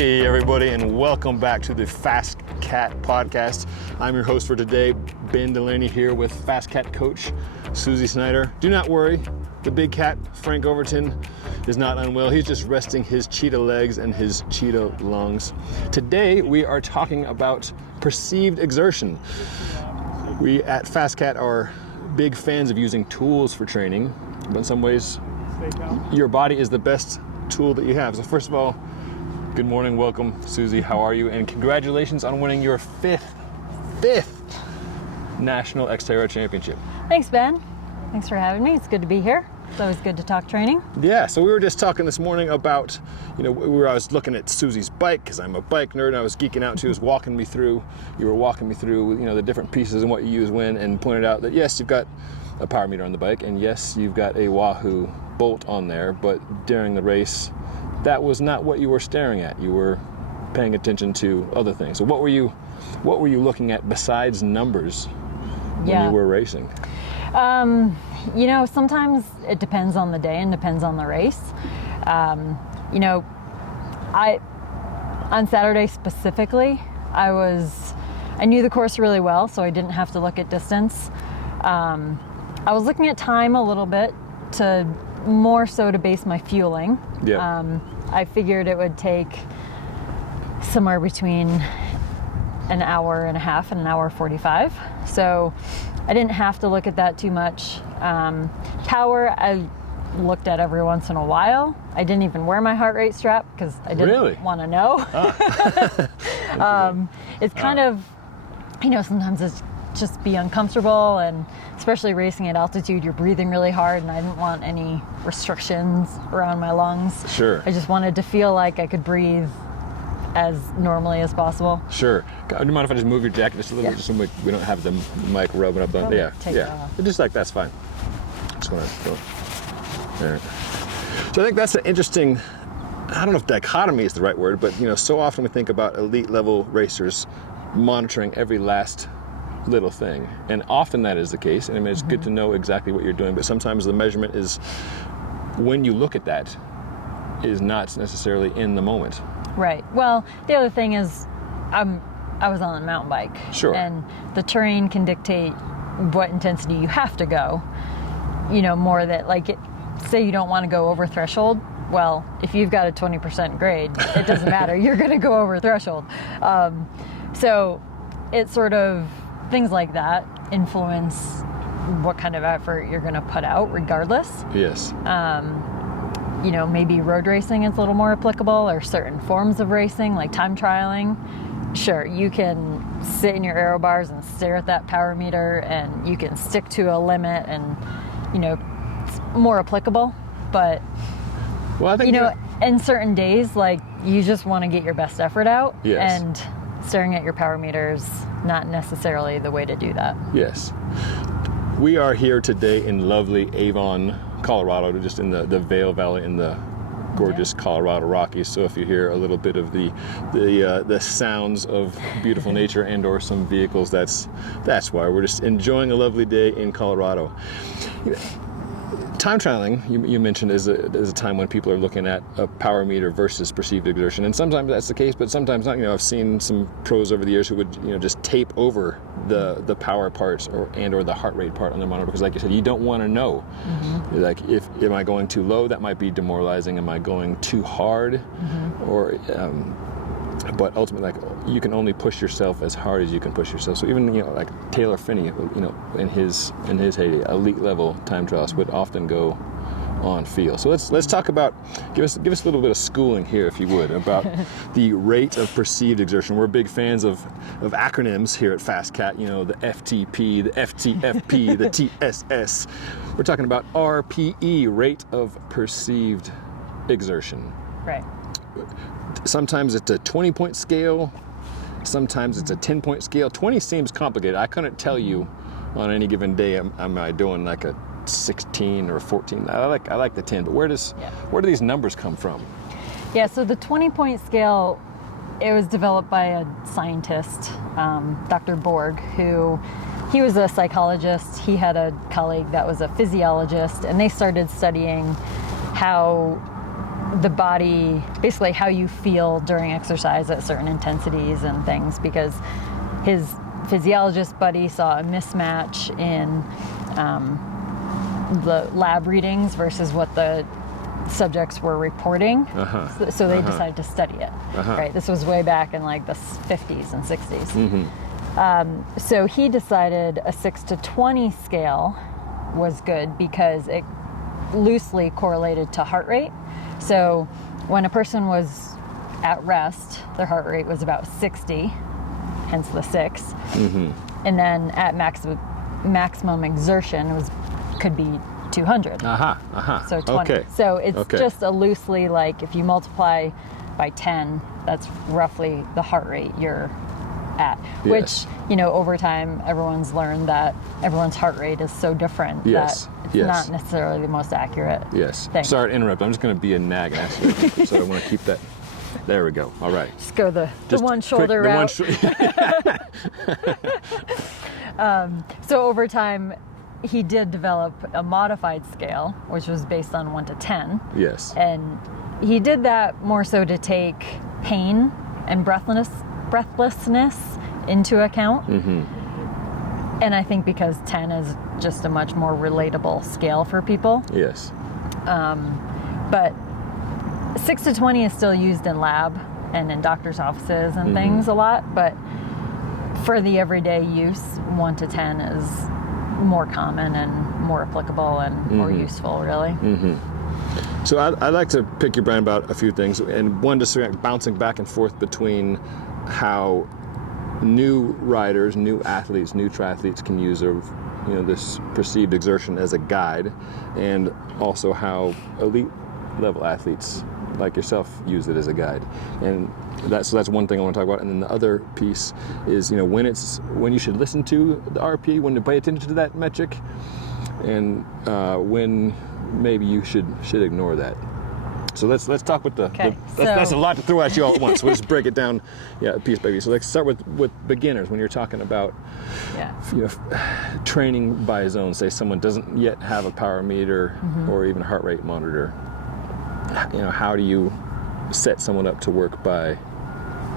Hey everybody, and welcome back to the FasCat podcast. I'm your host for today, Ben Delaney, here with FasCat coach Suzie Snyder. Do not worry, the big cat, Frank Overton, is not unwell. He's just resting his cheetah legs and his cheetah lungs. Today we are talking about perceived exertion. We at FasCat are big fans of using tools for training, but in some ways your body is the best tool that you have. So first of all, good morning, welcome, Suzie. How are you? And congratulations on winning your fifth National Xterra Championship. Thanks, Ben. Thanks for having me. It's good to be here. It's always good to talk training. Yeah, so we were just talking this morning about, I was looking at Suzie's bike because I'm a bike nerd and I was geeking out. She was walking me through, the different pieces and what you use when, and pointed out that yes, you've got a power meter on the bike, and yes, you've got a Wahoo bolt on there, but during the race, that was not what you were staring at. You were paying attention to other things. So what were you looking at besides numbers when you were racing? Sometimes it depends on the day and depends on the race. On Saturday specifically, I knew the course really well, so I didn't have to look at distance. I was looking at time a little bit more so to base my fueling. Yeah. I figured it would take somewhere between an hour and a half and an hour 45. So I didn't have to look at that too much. Power, I looked at every once in a while. I didn't even wear my heart rate strap because I didn't want to know. It's kind of, sometimes it's just be uncomfortable, and especially racing at altitude, you're breathing really hard, and I didn't want any restrictions around my lungs. Sure. I just wanted to feel like I could breathe as normally as possible. Sure. Do you mind if I just move your jacket just a little bit, just so we don't have the mic rubbing up on? Yeah. Just like that's fine. Just want to go there. So I think that's an interesting, I don't know if dichotomy is the right word, but so often we think about elite level racers monitoring every last little thing, and often that is the case. And I mean, it's good to know exactly what you're doing, but sometimes the measurement is, when you look at that, is not necessarily in the moment. Right. Well, the other thing is, I was on a mountain bike. Sure. And the terrain can dictate what intensity you have to go. More that, say you don't want to go over threshold. Well, if you've got a 20% grade, it doesn't matter. You're going to go over threshold. So it's sort of things like that influence what kind of effort you're going to put out regardless. Yes. Maybe road racing is a little more applicable, or certain forms of racing like time trialing. Sure, you can sit in your aero bars and stare at that power meter, and you can stick to a limit, and it's more applicable. But well, I think in certain days, you just want to get your best effort out. Yes. And staring at your power meter is not necessarily the way to do that. Yes. We are here today in lovely Avon, Colorado, just in the Vail Valley in the gorgeous Colorado Rockies. So if you hear a little bit of the sounds of beautiful nature and or some vehicles, that's why. We're just enjoying a lovely day in Colorado. Time trialing, you mentioned, is a time when people are looking at a power meter versus perceived exertion, and sometimes that's the case, but sometimes not. I've seen some pros over the years who would just tape over the power parts or the heart rate part on their monitor, because like you said, you don't want to know. Mm-hmm. Like, am I going too low? That might be demoralizing. Am I going too hard? Mm-hmm. Or but ultimately, you can only push yourself as hard as you can push yourself. So even like Taylor Phinney, in his heyday, elite level time trials would often go on feel. So let's talk about, give us a little bit of schooling here, if you would, about the rate of perceived exertion. We're big fans of acronyms here at FasCat. The FTP, the FTFP, the TSS. We're talking about RPE, rate of perceived exertion. Right. Sometimes it's a 20-point scale, sometimes it's a 10-point scale. 20 seems complicated. I couldn't tell you on any given day, am I doing like a 16 or 14? I like the 10, but where do these numbers come from? Yeah, so the 20-point scale, it was developed by a scientist, Dr. Borg, he was a psychologist. He had a colleague that was a physiologist, and they started studying how the body, basically how you feel during exercise at certain intensities and things, because his physiologist buddy saw a mismatch in the lab readings versus what the subjects were reporting. So they decided to study it. Right, this was way back in like the 50s and 60s. So he decided a 6 to 20 scale was good because it loosely correlated to heart rate. So when a person was at rest, their heart rate was about 60, hence the 6. And then at maximum exertion could be 200. So 20. Okay. So it's just a loosely, like, if you multiply by 10, that's roughly the heart rate you're at. Yes. Which, over time, everyone's learned that everyone's heart rate is so different that it's not necessarily the most accurate thing. Sorry to interrupt. I'm just going to be a nag and ask you. So I want to keep that. There we go. All right. Just go the one shoulder route. So over time, he did develop a modified scale, which was based on 1 to 10. Yes. And he did that more so to take pain and breathlessness into account. And I think because 10 is just a much more relatable scale for people. Yes. But 6 to 20 is still used in lab and in doctors' offices and things a lot. But for the everyday use, 1 to 10 is more common and more applicable and more useful, really. So I'd like to pick your brain about a few things, and one, just sort of bouncing back and forth between how new riders, new athletes, new triathletes can use this perceived exertion as a guide, and also how elite level athletes like yourself use it as a guide. And that's one thing I want to talk about. And then the other piece is when you should listen to the RPE, when to pay attention to that metric, and when maybe you should ignore that. So let's talk with that's a lot to throw at you all at once. So let's break it down, piece by piece. So let's start with beginners. When you're talking about training by zone, say someone doesn't yet have a power meter or even heart rate monitor. How do you set someone up to work by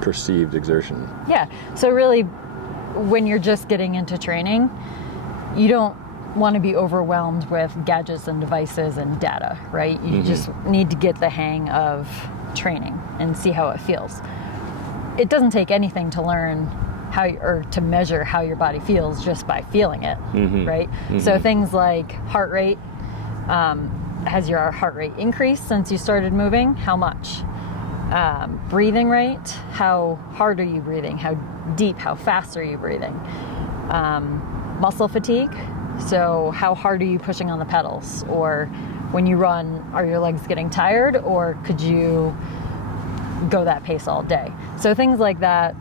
perceived exertion? Yeah. So really, when you're just getting into training, you don't want to be overwhelmed with gadgets and devices and data, right? You just need to get the hang of training and see how it feels. It doesn't take anything to learn or to measure how your body feels just by feeling it, right? So things like heart rate. Has your heart rate increased since you started moving? How much? Breathing rate, how hard are you breathing? How deep, how fast are you breathing? Muscle fatigue, so how hard are you pushing on the pedals? Or when you run, are your legs getting tired, or could you go that pace all day? So things like that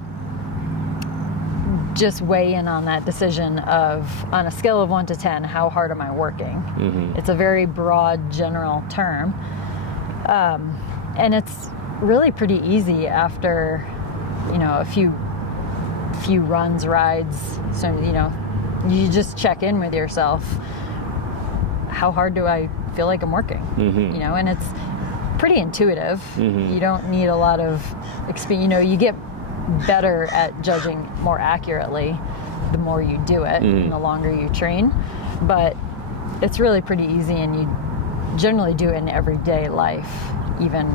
just weigh in on that decision of, on a scale of 1 to 10, how hard am I working? It's a very broad, general term. And it's really pretty easy after, a few runs, rides. So, you just check in with yourself. How hard do I feel like I'm working? And it's pretty intuitive. You don't need a lot of experience. You get better at judging more accurately the more you do it and the longer you train, but it's really pretty easy, and you generally do it in everyday life, even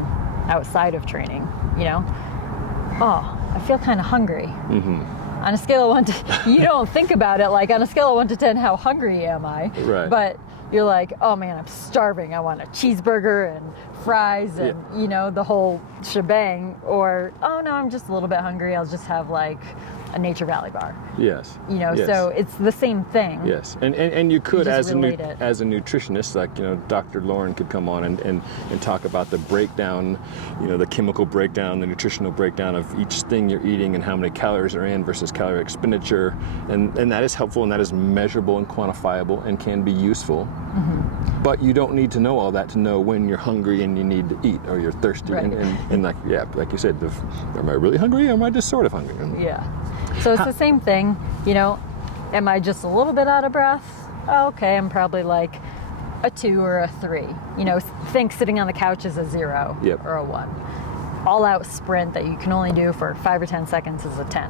outside of training. I feel kind of hungry. On a scale of 1 to, you don't think about it like on a scale of 1 to 10, how hungry am I? Right. But you're like, oh man, I'm starving. I want a cheeseburger and fries and, the whole shebang. Or, oh no, I'm just a little bit hungry. I'll just have like a Nature Valley bar. Yes. Yes. So it's the same thing. Yes. And you could, as a nutritionist, like, Dr. Lauren could come on and talk about the breakdown, the chemical breakdown, the nutritional breakdown of each thing you're eating and how many calories are in versus calorie expenditure. And that is helpful, and that is measurable and quantifiable and can be useful. But you don't need to know all that to know when you're hungry and you need to eat, or you're thirsty. Right. And like you said, am I really hungry, or am I just sort of hungry? Yeah. So it's the same thing, am I just a little bit out of breath? Oh, okay, I'm probably like a 2 or a 3. You know, think sitting on the couch is a 0 Yep. or a 1. All out sprint that you can only do for 5 or 10 seconds is a 10.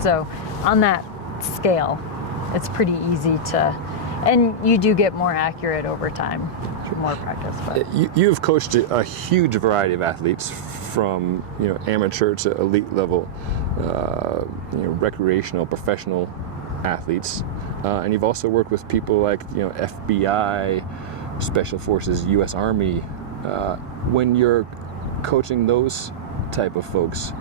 So on that scale, it's pretty easy to, and you do get more accurate over time, more practice. But You've coached a huge variety of athletes, from amateur to elite level, recreational, professional athletes, and you've also worked with people like FBI, Special Forces, U.S. Army. When you're coaching those type of folks,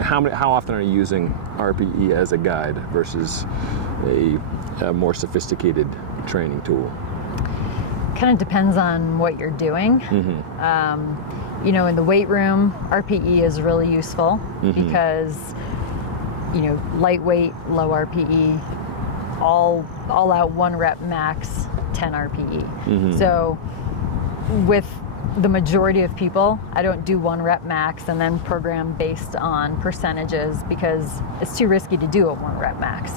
how often are you using RPE as a guide versus a more sophisticated training tool? kind of depends on what you're doing. In the weight room, RPE is really useful because, lightweight, low RPE, all out 1 rep max, 10 RPE. So with the majority of people, I don't do 1 rep max and then program based on percentages because it's too risky to do a 1 rep max.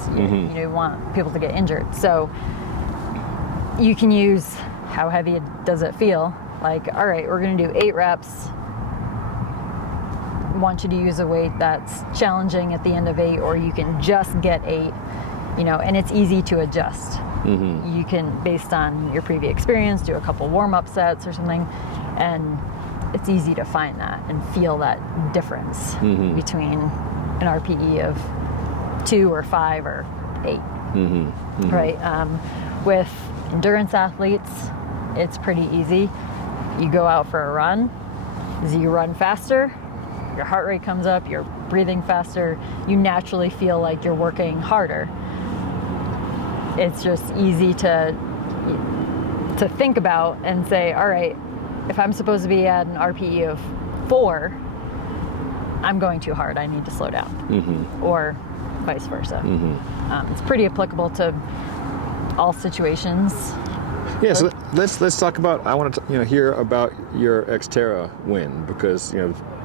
You want people to get injured. So you can use how heavy does it feel? Like, all right, we're going to do 8 reps. Want you to use a weight that's challenging at the end of 8, or you can just get 8, and it's easy to adjust. You can, based on your previous experience, do a couple warm-up sets or something, and it's easy to find that and feel that difference between an RPE of 2 or 5 or 8. Right? With endurance athletes, it's pretty easy. You go out for a run. As you run faster, your heart rate comes up, you're breathing faster, you naturally feel like you're working harder. It's just easy to think about and say, all right, if I'm supposed to be at an RPE of 4, I'm going too hard, I need to slow down. Or vice versa. It's pretty applicable to all situations. Yeah, so let's talk about. I want to hear about your Xterra win, because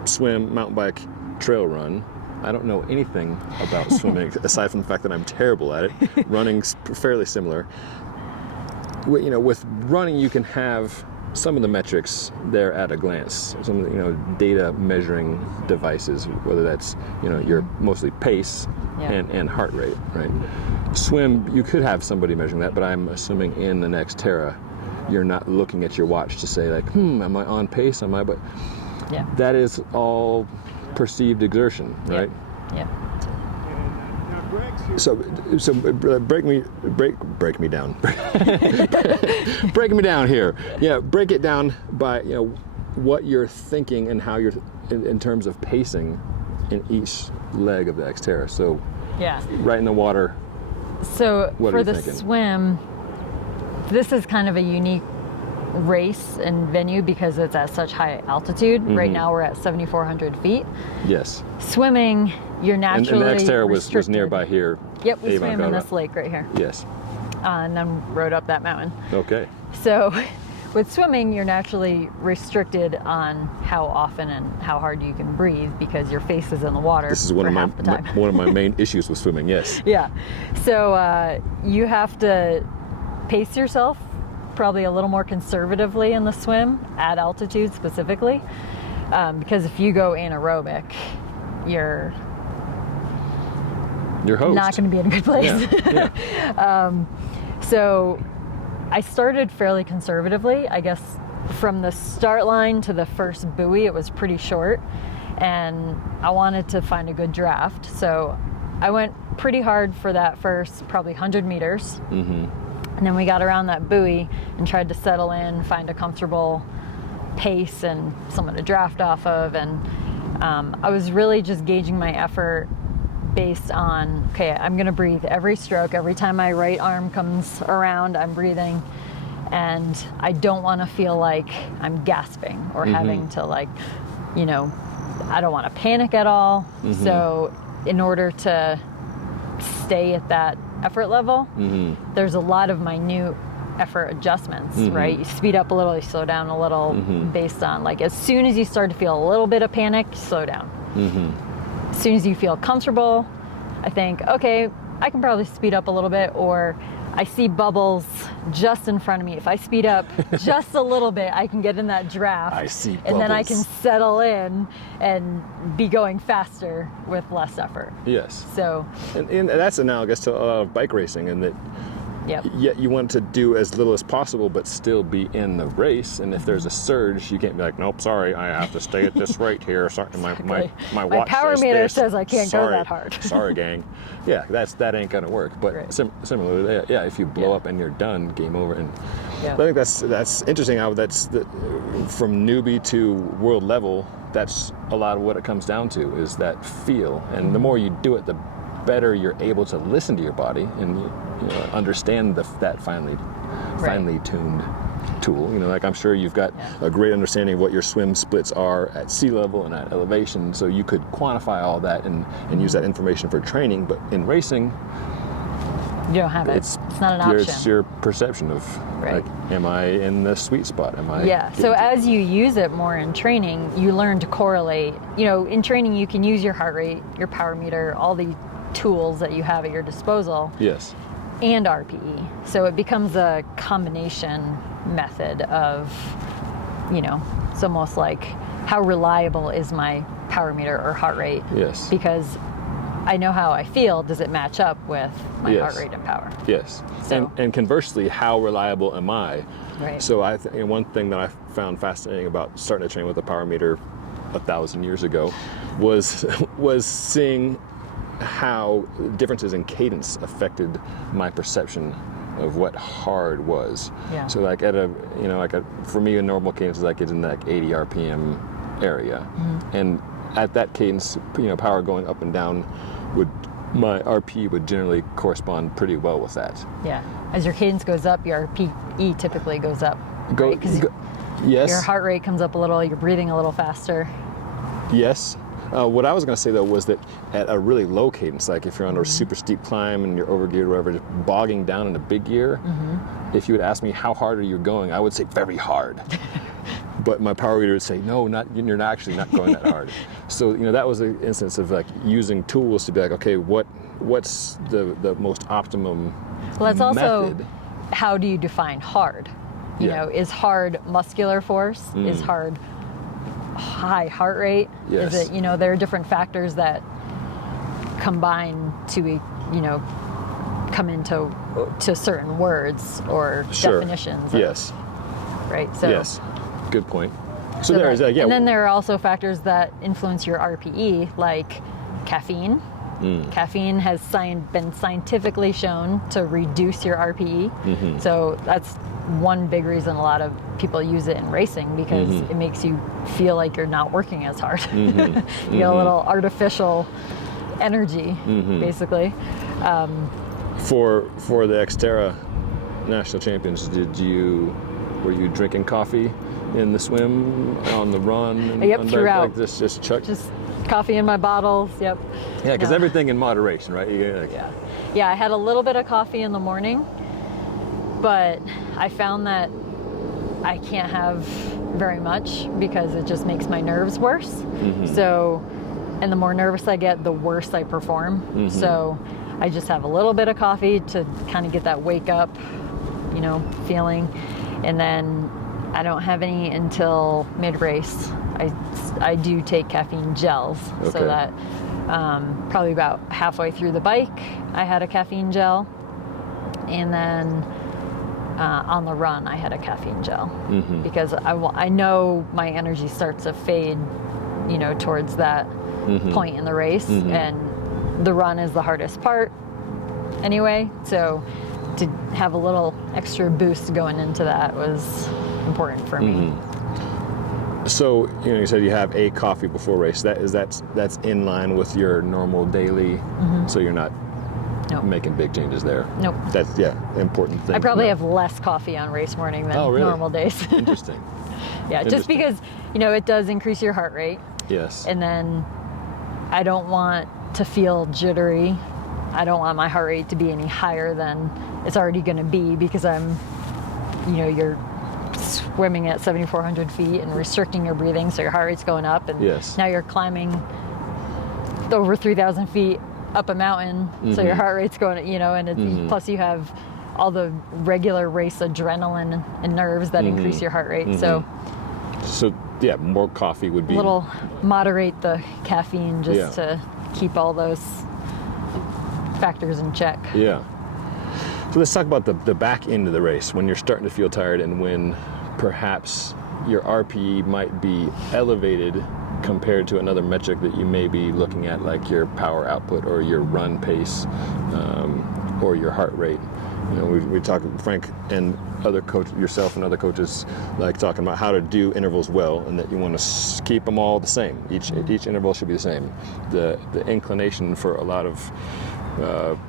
swim, mountain bike, trail run. I don't know anything about swimming aside from the fact that I'm terrible at it. Running's fairly similar. With running, you can have some of the metrics there at a glance. Some of the data measuring devices, whether that's your mostly pace and heart rate, right? Swim, you could have somebody measuring that, but I'm assuming in the Xterra, you're not looking at your watch to say like, am I on pace? Am I? But that is all perceived exertion, right? Yeah. So break me down. Break me down here. Yeah, break it down by what you're thinking and how you're in terms of pacing in each leg of the Xterra. So right in the water. So what for the swim, this is kind of a unique race and venue because it's at such high altitude. Right now we're at 7,400 feet. Yes. Swimming, you're naturally and the Xterra was restricted. nearby here. Yep, we Avon, swam in Colorado. this lake right here. Yes. And then rode up that mountain. Okay. So with swimming, you're naturally restricted on how often and how hard you can breathe because your face is in the water. This is one of my main issues with swimming. Yes. Yeah. So you have to pace yourself probably a little more conservatively in the swim at altitude specifically, because if you go anaerobic, you're host. Not going to be in a good place. Yeah. So I started fairly conservatively. I guess from the start line to the first buoy, it was pretty short, and I wanted to find a good draft. So I went pretty hard for that first probably 100 meters. And then we got around that buoy and tried to settle in, find a comfortable pace and someone to draft off of. And I was really just gauging my effort based on, okay, I'm going to breathe every stroke. Every time my right arm comes around, I'm breathing. And I don't want to feel like I'm gasping or having to I don't want to panic at all. So in order to stay at that effort level, there's a lot of minute effort adjustments, right? You speed up a little, you slow down a little based on as soon as you start to feel a little bit of panic, slow down. As soon as you feel comfortable, I think, okay, I can probably speed up a little bit, or I see bubbles just in front of me. If I speed up just a little bit, I can get in that draft. I see bubbles. And then I can settle in and be going faster with less effort. Yes. So. And that's analogous to a lot of bike racing, in that Yep. yet you want to do as little as possible, but still be in the race. And if there's a surge, you can't be like, nope, sorry, I have to stay at this rate here. Sorry, my watch power says meter this. says I can't go that hard. Sorry, gang. Yeah, that ain't gonna work. But Right. Similarly, yeah, if you blow up and you're done, game over. And Yeah. I think that's interesting how from newbie to world level. That's a lot of what it comes down to, is that feel. And the more you do it, the better you're able to listen to your body and understand that finely tuned tool. Like I'm sure you've got a great understanding of what your swim splits are at sea level and at elevation, so you could quantify all that and use that information for training. But in racing, you don't have it. It's not an option. It's your perception of, like, am I in the sweet spot? Am I? Yeah. So as you use it more in training, you learn to correlate. In training, you can use your heart rate, your power meter, all the tools that you have at your disposal. Yes. And RPE. So it becomes a combination method of, it's almost like, how reliable is my power meter or heart rate? Yes. Because I know how I feel. Does it match up with my heart rate and power? Yes. So, and conversely, how reliable am I? Right. So one thing that I found fascinating about starting to train with a power meter 1,000 years ago was seeing how differences in cadence affected my perception of what hard was. Yeah. So like for me, a normal cadence is like it's in that 80 RPM area. Mm-hmm. And at that cadence, power going up and down my RPE would generally correspond pretty well with that. Yeah. As your cadence goes up, your RPE typically goes up. Right? Yes. Your heart rate comes up a little, you're breathing a little faster. Yes. What I was going to say, though, was that at a really low cadence, like if you're on a super steep climb and you're overgeared or whatever, just bogging down in a big gear, if you would ask me how hard are you going, I would say very hard. But my power reader would say, no, you're actually not going that hard. So that was an instance of like using tools to be like, okay, what's the most optimum Well, that's also method? How do you define hard? Is hard muscular force? Is hard high heart rate? Yes. Is it, there are different factors that combine to, come into certain words or definitions. Yes. Right. So. Yes. Good point. So there is that. Yeah. And then there are also factors that influence your RPE, like caffeine. Caffeine has been scientifically shown to reduce your RPE. Mm-hmm. So that's one big reason a lot of people use it in racing, because it makes you feel like you're not working as hard. You get a little artificial energy, basically. For the Xterra national champions, were you drinking coffee in the swim, on the run? Yep, throughout. Like this, just coffee in my bottles. Yep. Yeah, because everything in moderation, right? Yeah. I had a little bit of coffee in the morning, but I found that I can't have very much because it just makes my nerves worse. So, and the more nervous I get, the worse I perform. So I just have a little bit of coffee to kind of get that wake up, feeling. And then I don't have any until mid-race. I do take caffeine gels, so that probably about halfway through the bike, I had a caffeine gel. And then on the run, I had a caffeine gel because I know my energy starts to fade, towards that point in the race, and the run is the hardest part anyway. So to have a little extra boost going into that was important for me. So you said you have a coffee before race. That's in line with your normal daily. So you're not making big changes there. Nope. That's important thing. I probably have less coffee on race morning than normal days. Interesting. Just because it does increase your heart rate. Yes. And then I don't want to feel jittery. I don't want my heart rate to be any higher than it's already going to be, because I'm, you're swimming at 7,400 feet and restricting your breathing, so your heart rate's going up, and now you're climbing over 3,000 feet up a mountain, so your heart rate's going, and it's, plus you have all the regular race adrenaline and nerves that increase your heart rate. So yeah, more coffee would be... moderate the caffeine just to keep all those factors in check. Yeah. So let's talk about the back end of the race, when you're starting to feel tired and when perhaps your RPE might be elevated compared to another metric that you may be looking at, like your power output or your run pace, or your heart rate. You know, we talk, Frank and other coaches, yourself and other coaches, like talking about how to do intervals well, and that you want to keep them all the same. Each interval should be the same. The inclination for a lot of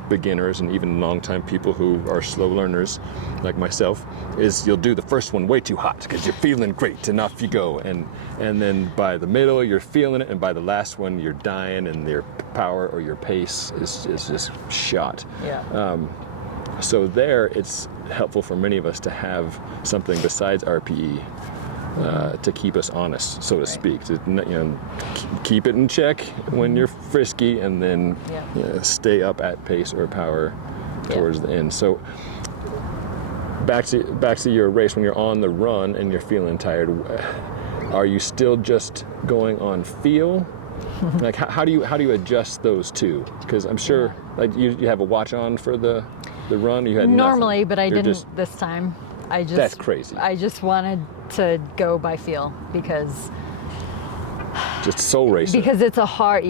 beginners and even long-time people who are slow learners like myself is you'll do the first one way too hot because you're feeling great and off you go, and then by the middle you're feeling it, and by the last one you're dying and your power or your pace is just shot. So there it's helpful for many of us to have something besides RPE to keep us honest, so to speak, to keep it in check when you're frisky, and then stay up at pace or power towards the end. So back to your race, when you're on the run and you're feeling tired, are you still just going on feel? Like how do you adjust those two? Because I'm sure like you have a watch on for the run. You had normally nothing. But I didn't this time. That's crazy. I just wanted to go by feel, because just soul racing. Because it's a heart,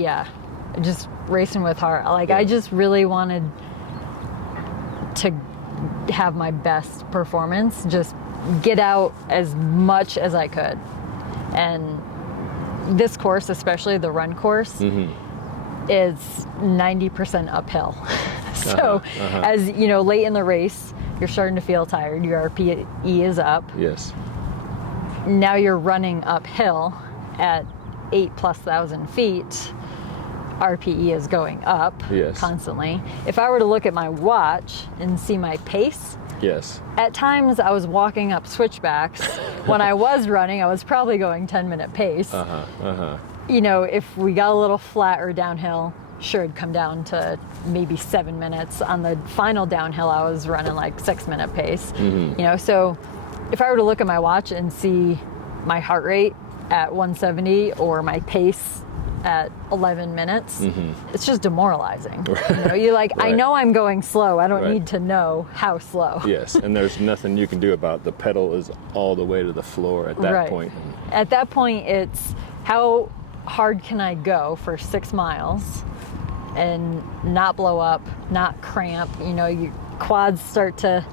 just racing with heart. Like I just really wanted to have my best performance, just get out as much as I could. And this course, especially the run course, is 90% uphill. So as you know, late in the race, you're starting to feel tired, your RPE is up. Yes. Now you're running uphill at 8,000+ feet. RPE is going up constantly. If I were to look at my watch and see my pace, at times I was walking up switchbacks. When I was running, I was probably going 10-minute pace. You know, if we got a little flat or downhill, sure, it'd come down to maybe 7 minutes. On the final downhill, I was running like 6-minute pace. You know, so if I were to look at my watch and see my heart rate at 170 or my pace at 11 minutes, it's just demoralizing. You know, you're like, I know I'm going slow. I don't need to know how slow. Yes, and there's nothing you can do about the pedal is all the way to the floor at that point. At that point, it's how hard can I go for 6 miles and not blow up, not cramp. You know, your quads start to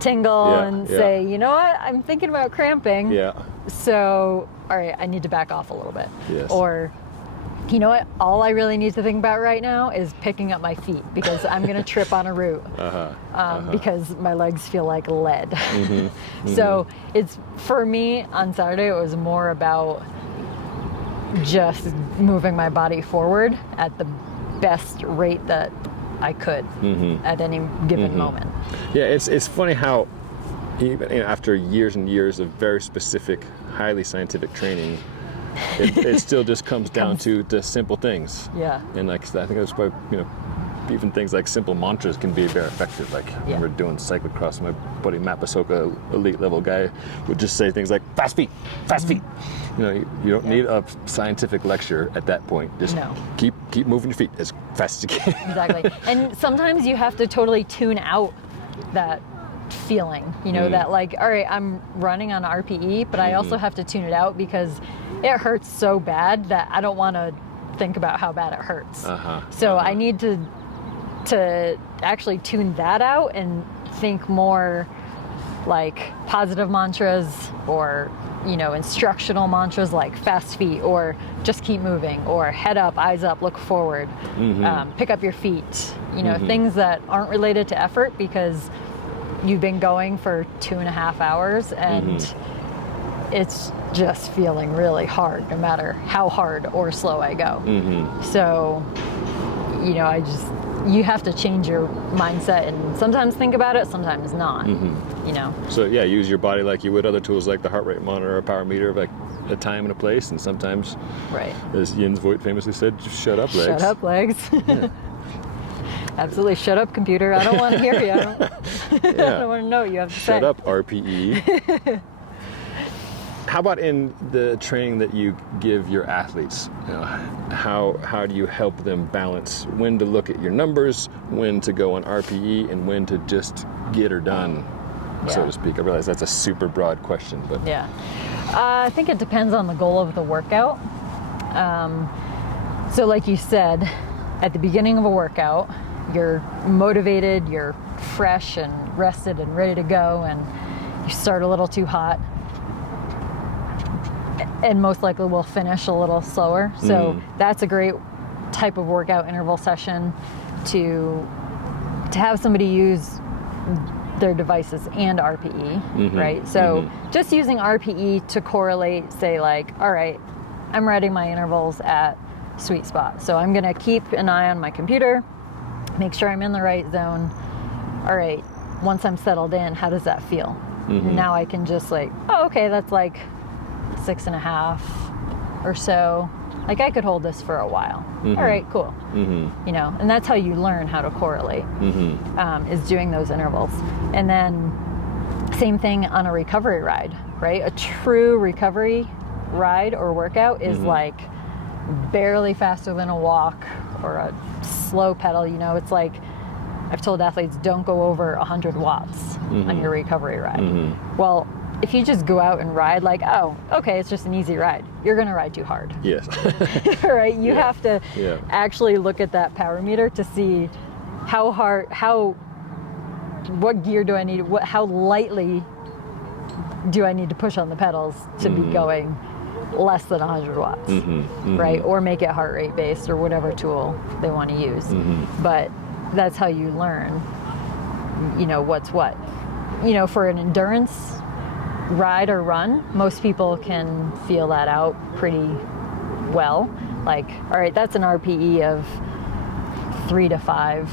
tingle and say, you know what, I'm thinking about cramping. So, all right, I need to back off a little bit. Or, you know what, all I really need to think about right now is picking up my feet, because I'm going to trip on a route because my legs feel like lead. So it's, for me on Saturday, it was more about just moving my body forward at the best rate that I could at any given moment. Yeah, it's funny how even after years and years of very specific, highly scientific training, it still just comes down to the simple things. And like I think that's why even things like simple mantras can be very effective. Like I remember doing cyclocross, my buddy Matt Basoka, elite level guy, would just say things like fast feet, fast feet. You know, you don't need a scientific lecture at that point. Just keep moving your feet as fast as you can. Exactly. And sometimes you have to totally tune out that feeling, you know, that like, all right, I'm running on RPE, but I also have to tune it out because it hurts so bad that I don't want to think about how bad it hurts. So I need to actually tune that out and think more like positive mantras, or instructional mantras like fast feet, or just keep moving, or head up, eyes up, look forward, pick up your feet, things that aren't related to effort, because you've been going for 2.5 hours and it's just feeling really hard no matter how hard or slow I go. So, you have to change your mindset and sometimes think about it, sometimes not, So yeah, use your body like you would other tools like the heart rate monitor or power meter, like a time and a place, and sometimes, as Jens Voigt famously said, just shut up, legs. Shut up, legs. Absolutely. Shut up, computer. I don't want to hear you. I don't want to know what you have to say. Shut up, RPE. How about in the training that you give your athletes? You know, how do you help them balance when to look at your numbers, when to go on RPE, and when to just get her done, so to speak? I realize that's a super broad question, but yeah, I think it depends on the goal of the workout. So, like you said, at the beginning of a workout, you're motivated, you're fresh and rested and ready to go, and you start a little too hot. And most likely will finish a little slower. So that's a great type of workout interval session to have somebody use their devices and RPE, right? So just using RPE to correlate, say like, all right, I'm writing my intervals at sweet spot. So I'm gonna keep an eye on my computer, make sure I'm in the right zone. All right, once I'm settled in, how does that feel? Now I can just like, oh, okay, that's like 6.5 or so. Like I could hold this for a while. All right, cool. You know, and that's how you learn how to correlate, is doing those intervals. And then same thing on a recovery ride, right? A true recovery ride or workout is like barely faster than a walk or a slow pedal. You know, it's like I've told athletes, don't go over 100 watts on your recovery ride. Well, if you just go out and ride like, oh, okay, it's just an easy ride, you're going to ride too hard. yes. Right? You have to actually look at that power meter to see how hard, what gear do I need, how lightly do I need to push on the pedals to be going less than 100 watts, right? Or make it heart rate based or whatever tool they want to use. But that's how you learn, you know, what's what. You know, for an endurance ride or run, most people can feel that out pretty well. Like, all right, that's an RPE of 3 to 5.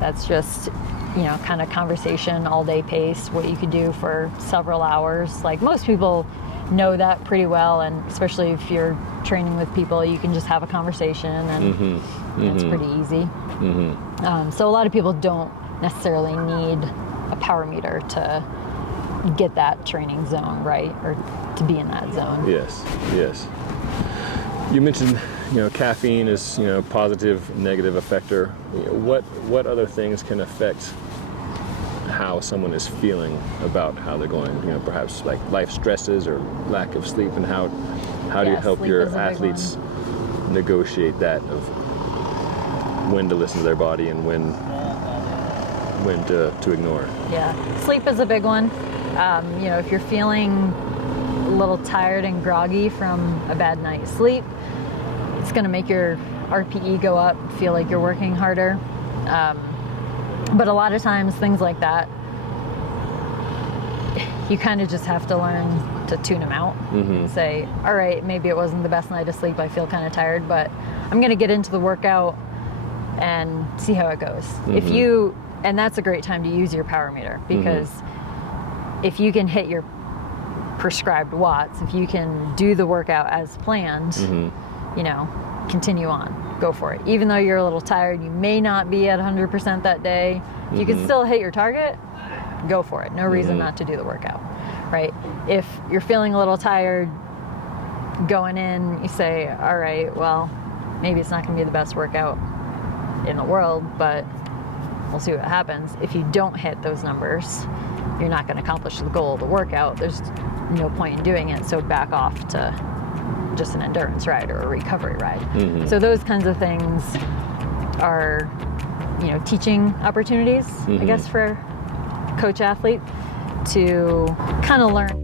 That's just, you know, kind of conversation, all day pace, what you could do for several hours. Like most people know that pretty well, and especially if you're training with people, you can just have a conversation and it's pretty easy. So a lot of people don't necessarily need a power meter to get that training zone right, or to be in that zone. Yes. You mentioned, you know, caffeine is, you know, positive, negative effector. You know, what other things can affect how someone is feeling about how they're going? You know, perhaps like life stresses or lack of sleep, and how do you help your athletes negotiate that of when to listen to their body and when to ignore? Yeah, sleep is a big one. You know, if you're feeling a little tired and groggy from a bad night's sleep, it's going to make your RPE go up, feel like you're working harder. But a lot of times, things like that, you kind of just have to learn to tune them out and say, all right, maybe it wasn't the best night of sleep, I feel kind of tired, but I'm going to get into the workout and see how it goes. And that's a great time to use your power meter, because if you can hit your prescribed watts, if you can do the workout as planned, you know, continue on, go for it. Even though you're a little tired, you may not be at 100% that day, you can still hit your target, go for it. No reason not to do the workout, right? If you're feeling a little tired going in, you say, all right, well, maybe it's not going to be the best workout in the world, but we'll see what happens. If you don't hit those numbers, you're not going to accomplish the goal of the workout. There's no point in doing it, so back off to just an endurance ride or a recovery ride. So those kinds of things are, you know, teaching opportunities, I guess, for coach athlete to kind of learn